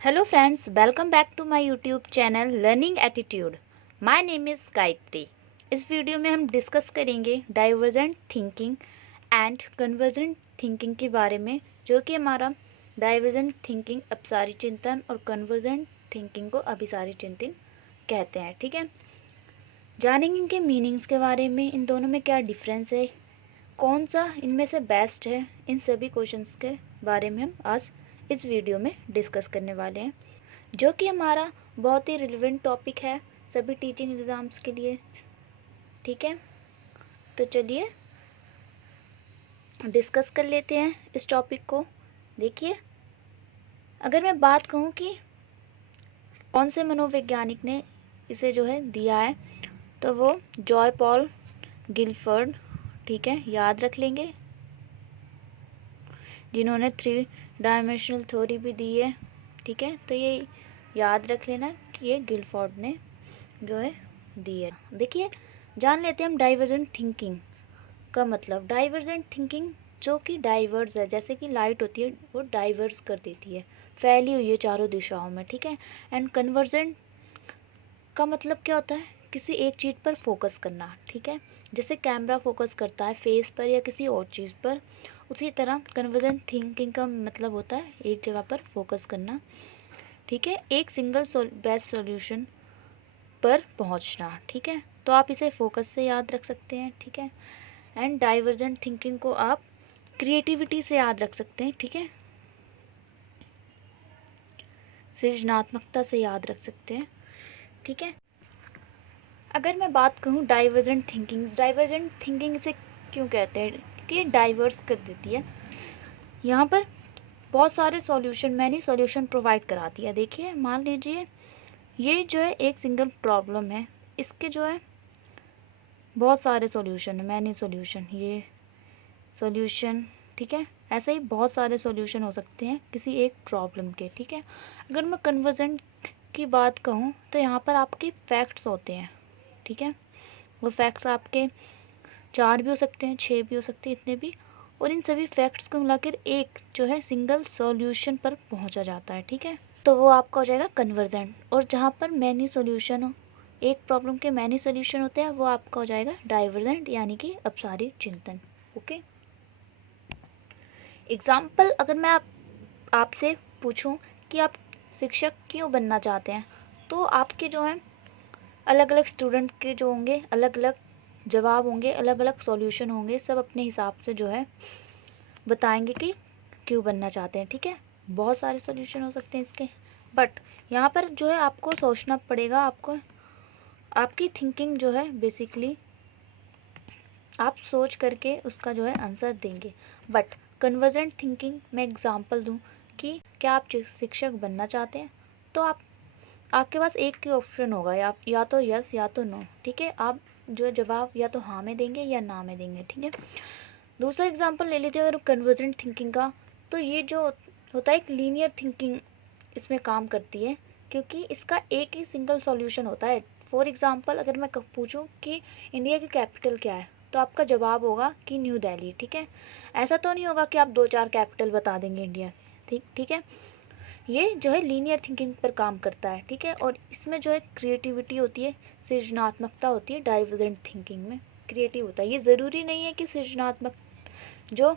Hello friends, welcome back to my YouTube channel Learning Attitude. My name is Gayatri. इस video में हम discuss करेंगे divergent thinking and convergent thinking के बारे में, जो कि हमारा डाइवर्जेंट थिंकिंग अपसारी चिंतन और कन्वर्जेंट थिंकिंग को अभिसारी चिंतन कहते हैं. ठीक है, जानेंगे इनके मीनिंग्स के बारे में, इन दोनों में क्या डिफरेंस है, कौन सा इनमें से बेस्ट है. इन सभी क्वेश्चंस के बारे में हम आज इस वीडियो में डिस्कस करने वाले हैं, जो कि हमारा बहुत ही रिलेवेंट टॉपिक है सभी टीचिंग एग्ज़ाम्स के लिए. ठीक है, तो चलिए डिस्कस कर लेते हैं इस टॉपिक को. देखिए, अगर मैं बात कहूँ कि कौन से मनोवैज्ञानिक ने इसे जो है दिया है, तो वो जॉय पॉल गिलफर्ड, ठीक है, याद रख लेंगे, जिन्होंने 3 डायमेंशनल थ्योरी भी दी है. ठीक है, तो ये याद रख लेना कि ये गिलफोर्ड ने जो है दी है. देखिए, जान लेते हैं हम डाइवर्जेंट थिंकिंग का मतलब. डाइवर्जेंट थिंकिंग जो कि डाइवर्स है, जैसे कि लाइट होती है वो डाइवर्स कर देती है, फैली हुई है चारों दिशाओं में. ठीक है, एंड कन्वर्जेंट का मतलब क्या होता है, किसी एक चीज़ पर फोकस करना. ठीक है, जैसे कैमरा फोकस करता है फेस पर या किसी और चीज़ पर, उसी तरह कन्वर्जेंट थिंकिंग का मतलब होता है एक जगह पर फोकस करना. ठीक है, एक सिंगल बेस्ट सॉल्यूशन पर पहुंचना. ठीक है, तो आप इसे फोकस से याद रख सकते हैं. ठीक है, एंड डाइवर्जेंट थिंकिंग को आप क्रिएटिविटी से याद रख सकते हैं. ठीक है, सृजनात्मकता से याद रख सकते हैं. ठीक है, अगर मैं बात कहूँ डाइवर्जेंट थिंकिंग इसे क्यों कहते हैं, कि डाइवर्स कर देती है. यहाँ पर बहुत सारे मैनी सॉल्यूशन प्रोवाइड कराती है. देखिए, मान लीजिए ये जो है एक सिंगल प्रॉब्लम है, इसके जो है बहुत सारे सॉल्यूशन है, मैनी सॉल्यूशन, ये सॉल्यूशन. ठीक है, ऐसे ही बहुत सारे सॉल्यूशन हो सकते हैं किसी एक प्रॉब्लम के. ठीक है, अगर मैं कन्वर्जेंट की बात कहूँ तो यहाँ पर आपके फैक्ट्स होते हैं. ठीक है, वो फैक्ट्स आपके 4 भी हो सकते हैं, 6 भी हो सकते हैं, इतने भी, और इन सभी फैक्ट्स को मिलाकर एक जो है सिंगल सॉल्यूशन पर पहुंचा जाता है. ठीक है, तो वो आपका हो जाएगा कन्वर्जेंट. और जहाँ पर मैनी सॉल्यूशन हो, एक प्रॉब्लम के मैनी सॉल्यूशन होते हैं, वो आपका हो जाएगा डाइवर्जेंट, यानी कि अपसारी चिंतन. ओके, एग्जाम्पल अगर मैं आपसे पूछूं कि आप शिक्षक क्यों बनना चाहते हैं, तो आपके जो है अलग अलग स्टूडेंट के जो होंगे अलग अलग जवाब होंगे, अलग अलग सॉल्यूशन होंगे, सब अपने हिसाब से जो है बताएंगे कि क्यों बनना चाहते हैं. ठीक है, बहुत सारे सॉल्यूशन हो सकते हैं इसके, बट यहाँ पर जो है आपको सोचना पड़ेगा, आपको आपकी थिंकिंग जो है बेसिकली आप सोच करके उसका जो है आंसर देंगे. बट कन्वर्जेंट थिंकिंग में एग्जांपल दूं कि क्या आप शिक्षक बनना चाहते हैं, तो आपके पास एक ही ऑप्शन होगा, या तो यस या तो नो. ठीक है, आप जो जवाब या तो हाँ में देंगे या ना में देंगे. ठीक है, दूसरा एग्जांपल ले लेते हैं अगर कन्वर्जेंट थिंकिंग का, तो ये जो होता है एक लीनियर थिंकिंग इसमें काम करती है, क्योंकि इसका एक ही सिंगल सॉल्यूशन होता है. फॉर एग्जांपल अगर मैं पूछूं कि इंडिया की कैपिटल क्या है, तो आपका जवाब होगा कि न्यू दिल्ली. ठीक है, ऐसा तो नहीं होगा कि आप 2-4 कैपिटल बता देंगे इंडिया. ठीक है, ये जो है लीनियर थिंकिंग पर काम करता है. ठीक है, और इसमें जो है क्रिएटिविटी होती है, सृजनात्मकता होती है. डाइवर्जेंट थिंकिंग में क्रिएटिव होता है. ये ज़रूरी नहीं है कि सृजनात्मक जो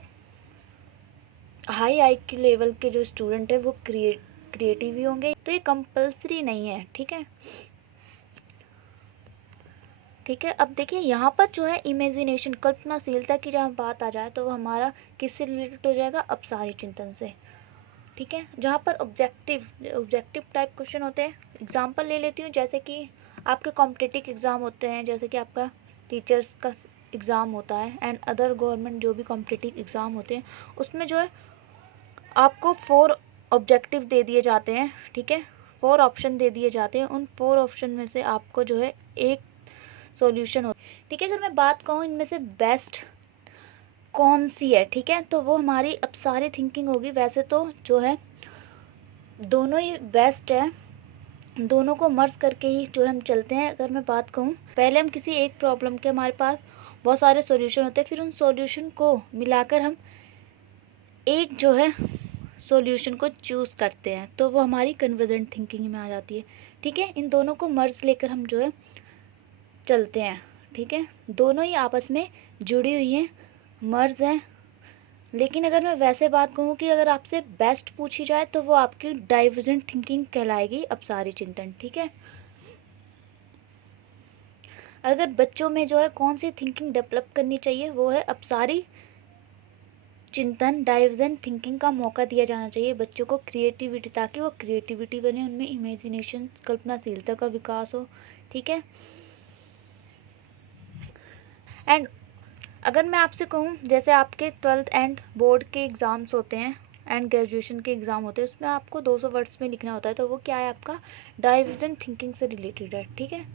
हाई आईक्यू लेवल के जो स्टूडेंट है वो क्रिएटिव ही होंगे, तो ये कंपल्सरी नहीं है. ठीक है, ठीक है, अब देखिए यहाँ पर जो है इमेजिनेशन, कल्पनाशीलता की जहाँ बात आ जाए, तो वो हमारा किससे रिलेटेड हो जाएगा, अपसारी चिंतन से. ठीक है, जहाँ पर ऑब्जेक्टिव टाइप क्वेश्चन होते हैं, एग्जांपल ले लेती हूँ, जैसे कि आपके कॉम्पिटिटिव एग्ज़ाम होते हैं, जैसे कि आपका टीचर्स का एग्ज़ाम होता है एंड अदर गवर्नमेंट जो भी कॉम्पिटिटिव एग्ज़ाम होते हैं, उसमें जो है आपको 4 ऑब्जेक्टिव दे दिए जाते हैं. ठीक है, 4 ऑप्शन दे दिए जाते हैं, उन 4 ऑप्शन में से आपको जो है एक सॉल्यूशन हो. ठीक है, अगर मैं बात कहूँ इनमें से बेस्ट कौन सी है, ठीक है, तो वो हमारी अपसारी थिंकिंग होगी. वैसे तो जो है दोनों ही बेस्ट है, दोनों को मर्ज करके ही जो हम चलते हैं. अगर मैं बात कहूँ, पहले हम किसी एक प्रॉब्लम के, हमारे पास बहुत सारे सॉल्यूशन होते हैं, फिर उन सॉल्यूशन को मिलाकर हम एक जो है सॉल्यूशन को चूज़ करते हैं तो वो हमारी कन्वर्जेंट थिंकिंग में आ जाती है। ठीक है, इन दोनों को मर्ज लेकर हम जो है चलते हैं। ठीक है, दोनों ही आपस में जुड़ी हुई हैं, मर्ज हैं। लेकिन अगर मैं वैसे बात कहूँ कि अगर आपसे बेस्ट पूछी जाए तो वो आपकी डाइवर्जेंट थिंकिंग कहलाएगी, अपसारी चिंतन। ठीक है, अगर बच्चों में जो है कौन सी थिंकिंग डेवलप करनी चाहिए, वो है अपसारी चिंतन, डाइवर्जेंट थिंकिंग का मौका दिया जाना चाहिए बच्चों को क्रिएटिविटी, ताकि वो क्रिएटिविटी बने, उनमें इमेजिनेशन, कल्पनाशीलता का विकास हो। ठीक है, एंड अगर मैं आपसे कहूँ, जैसे आपके 12th एंड बोर्ड के एग्ज़ाम्स होते हैं एंड ग्रेजुएशन के एग्ज़ाम होते हैं, उसमें आपको 200 वर्ड्स में लिखना होता है, तो वो क्या है, आपका डाइवर्जेंट थिंकिंग से रिलेटेड है। ठीक है,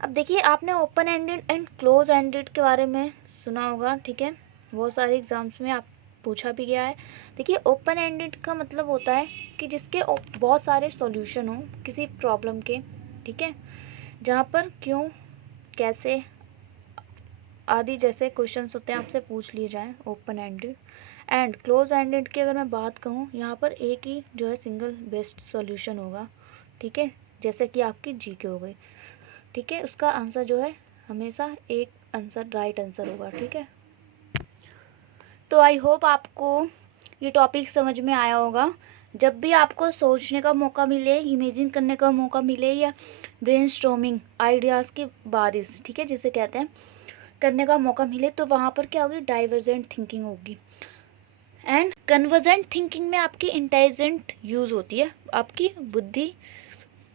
अब देखिए, आपने open ended and close ended के बारे में सुना होगा। ठीक है, बहुत सारे एग्ज़ाम्स में आप पूछा भी गया है। देखिए, ओपन एंडेड का मतलब होता है कि जिसके बहुत सारे सॉल्यूशन हो किसी प्रॉब्लम के। ठीक है, जहाँ पर क्यों, कैसे आदि जैसे क्वेश्चंस होते हैं आपसे पूछ लिए जाएं, open ended. And close ended की अगर मैं बात कहूँ, यहाँ पर एक ही जो है सिंगल बेस्ट सॉल्यूशन होगा। ठीक है, जैसे कि आपकी जीके हो गई। ठीक है, उसका आंसर जो है हमेशा एक आंसर राइट आंसर होगा। ठीक है, तो आई होप आपको ये टॉपिक समझ में आया होगा। जब भी आपको सोचने का मौका मिले, इमेजिन करने का मौका मिले, या ब्रेनस्टॉर्मिंग, आइडियाज़ की बारिश, ठीक है, जिसे कहते हैं, करने का मौका मिले, तो वहाँ पर क्या होगी, डाइवर्जेंट थिंकिंग होगी। एंड कन्वर्जेंट थिंकिंग में आपकी इंटेलिजेंट यूज़ होती है, आपकी बुद्धि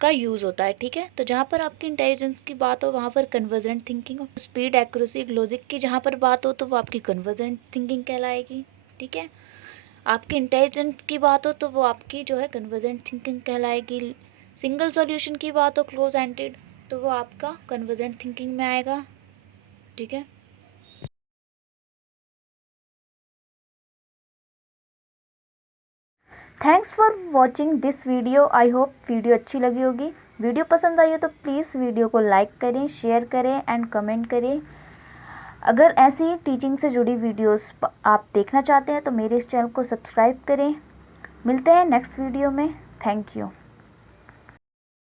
का यूज़ होता है। ठीक है, तो जहाँ पर आपकी इंटेलिजेंस की बात हो वहाँ पर कन्वर्जेंट थिंकिंग हो। स्पीड, एक्यूरेसी, लॉजिक की जहाँ पर बात हो तो वो आपकी कन्वर्जेंट थिंकिंग कहलाएगी। ठीक है, आपकी इंटेलिजेंस की बात हो तो वो आपकी जो है कन्वर्जेंट थिंकिंग कहलाएगी। सिंगल सॉल्यूशन की बात हो, क्लोज एंडेड, तो वो आपका कन्वर्जेंट थिंकिंग में आएगा। ठीक है, thanks for watching this video. I hope video अच्छी लगी होगी। वीडियो पसंद आई हो तो प्लीज़ वीडियो को लाइक करें, शेयर करें एंड कमेंट करें। अगर ऐसी टीचिंग से जुड़ी वीडियोस आप देखना चाहते हैं तो मेरे इस चैनल को सब्सक्राइब करें। मिलते हैं नेक्स्ट वीडियो में। Thank you.